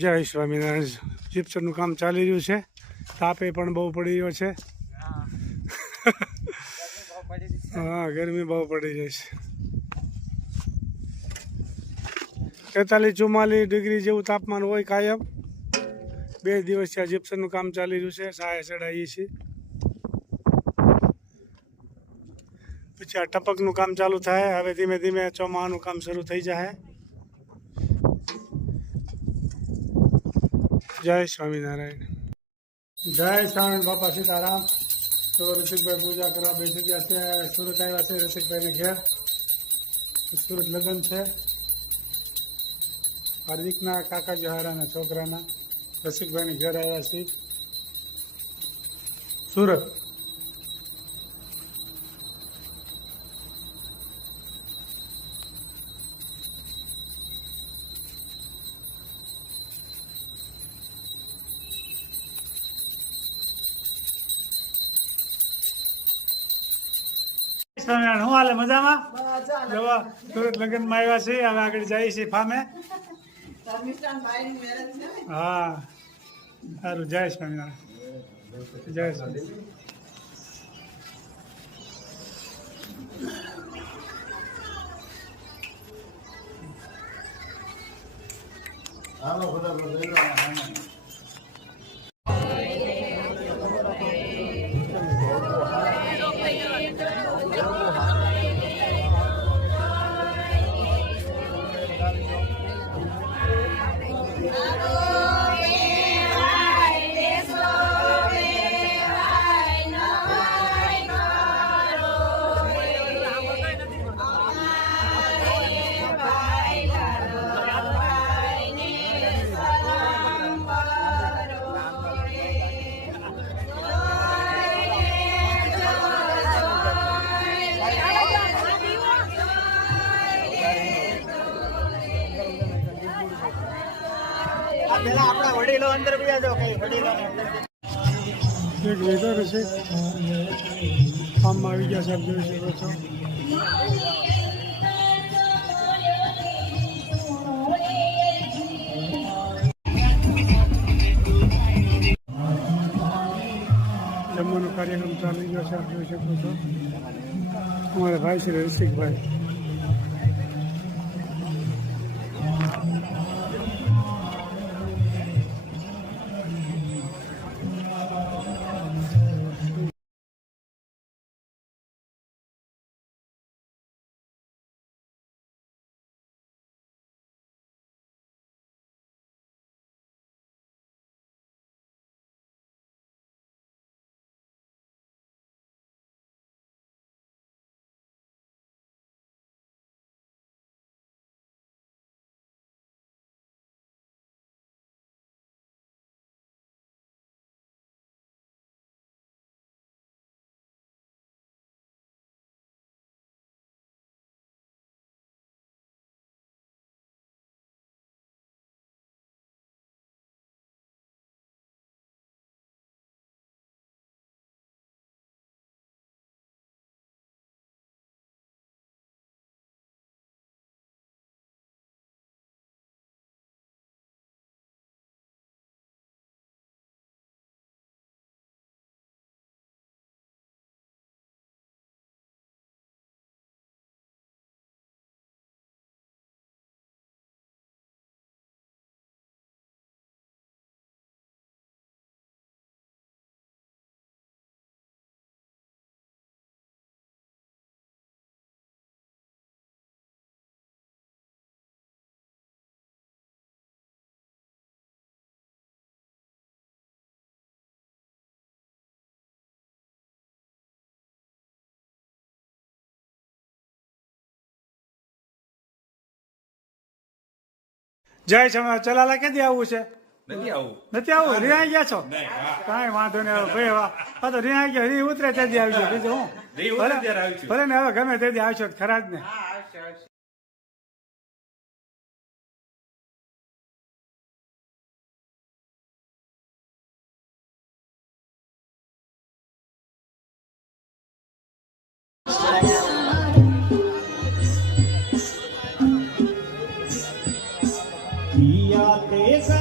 જય સ્વામિનારાયણ. જીપ્સરનું કામ ચાલી રહ્યું છે. તાપે પણ બહુ પડી રહ્યો છે. હા, ગરમી બહુ પડી જાય છે. 43-44 ડિગ્રી જેવું તાપમાન હોય કાયમ. 2 દિવસથી આ જીપ્સરનું કામ ચાલી રહ્યું છે. સહાય ચડાવીએ છીએ. પછી આ ટપકનું કામ ચાલુ થાય. હવે ધીમે ધીમે ચોમાસાનું કામ શરૂ થઈ જાય. જય સ્વામિનારાયણ. જય સ્વામિનારાયણ. બાપા સીતારામ. તો રસિકભાઈ પૂજા કરવા બેસી ગયા છે. સુરત આવ્યા છે રસિકભાઈને ઘેર. સુરત લગ્ન છે હાર્દિકના કાકા જહારાના છોકરાના. રસિકભાઈને ઘેર આવ્યા છે સુરત. સ્વામિનારાયણ. હું હાલે? મજામાં? જવા સુરત લગ્નમાં આવ્યા છે. હવે આગળ જઈએ છીએ ફામે. હા, સારું. જય સ્વામિનારાયણ. જય સ્વામિનારાયણ. આપણા વડીલો અંદર બીજા જો કઈ વડીલો એક વેધર હશે. ફાર્મમાં આવી ગયા સાહેબ, જોઈ શકો છો. જમવાનો કાર્યક્રમ ચાલી ગયો સાહેબ, જોઈ શકો છો. અમારા ભાઈ છે રસિકભાઈ. જય સ્વામિનારાયણ. ચલાલા ક્યાંથી આવવું છે? નથી આવું. રિહાઈ ગયા છો? કાંઈ વાંધો નહીં. ભાઈ હા, તો રિહાઈ ગયા. રી ઉતરે તેથી આવજો. બીજું હું ભલે ને હવે ગમે તેથી આવશો ખરા જ ને. किया तेसा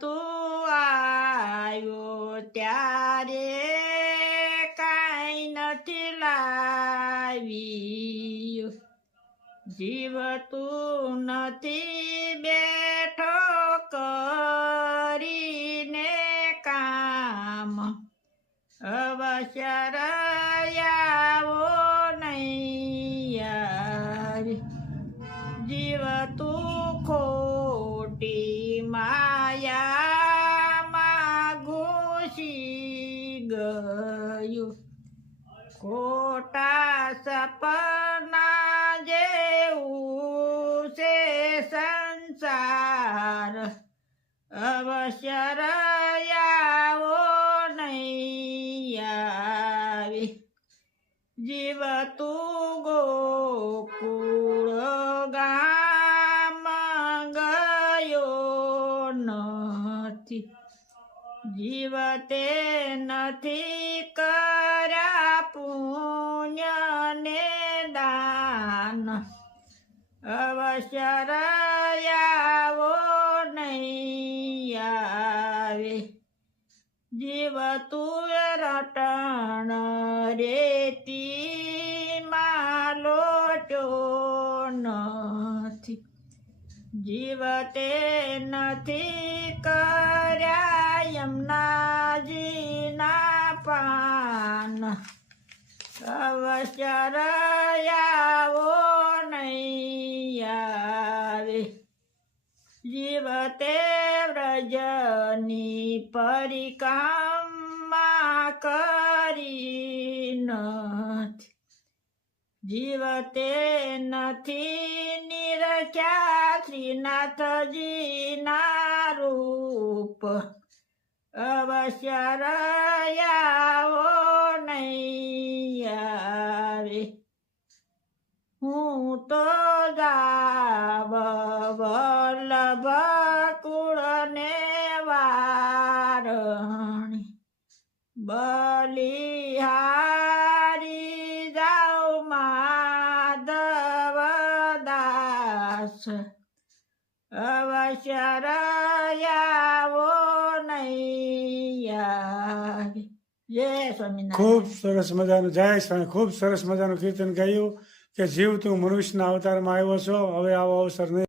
તું આવ્યો ત્યારે કાંઈ નથી લાવ્યું. જીવ તું નથી બેઠો કરીને કામ. અવસર આવો નહીં યાર. જીવ તું ખોટી માયામાં ઘૂસી ગયું. ખોટા સપના જેવું છે સંસાર. અવસર આવો નહીં આવી. જીવ તું ગોકુળ ગામ ગયો નથી. જીવ તે નથી કર્યા પુણ્ય ને દાન. અવસર આવો નહીં આવે. જીવ તું રટણ રેતીમાં લોટ્યો નથી. જીવ તે નથી કર્યા યમુનાજીના પાન. અવસર આવો નહીં આવે. જીવ તે વ્રજની પરિક્રમા કરી નથી. જીવ તે નથી નિરખ્યા શ્રીનાથજીના રૂપ. અવસર આવો નહીં આવે. હું તો જાવ વલ્લભ કુળને વારણી. બલિહારી જાઉ માધવ દાસ. અવસર આવો નહીં આવે. જય સ્વામિનારાયણ. ખૂબ સરસ મજાનું જય સ્વામી. ખૂબ સરસ મજાનું કીર્તન ગાયું કે જીવ તું મનુષ્યના અવતારમાં આવ્યો છો. હવે આવો અવસર નહીં.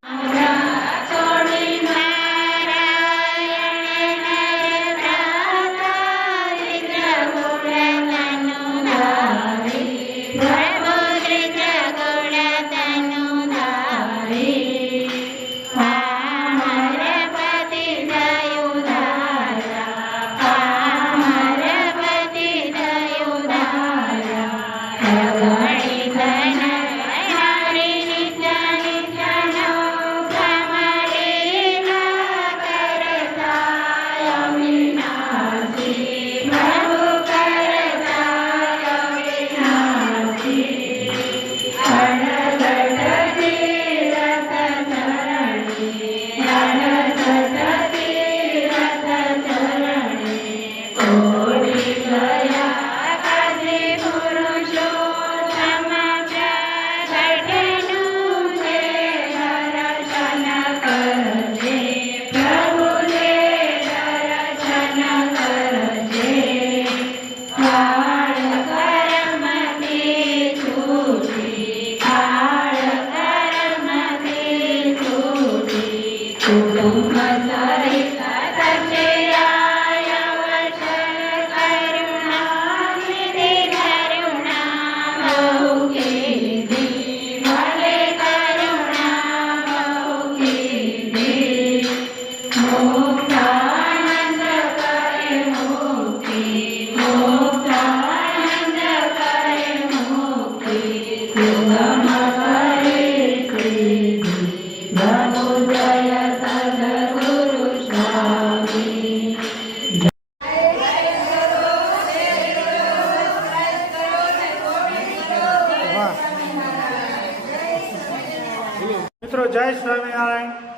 મિત્રો જય સ્વામિનારાયણ.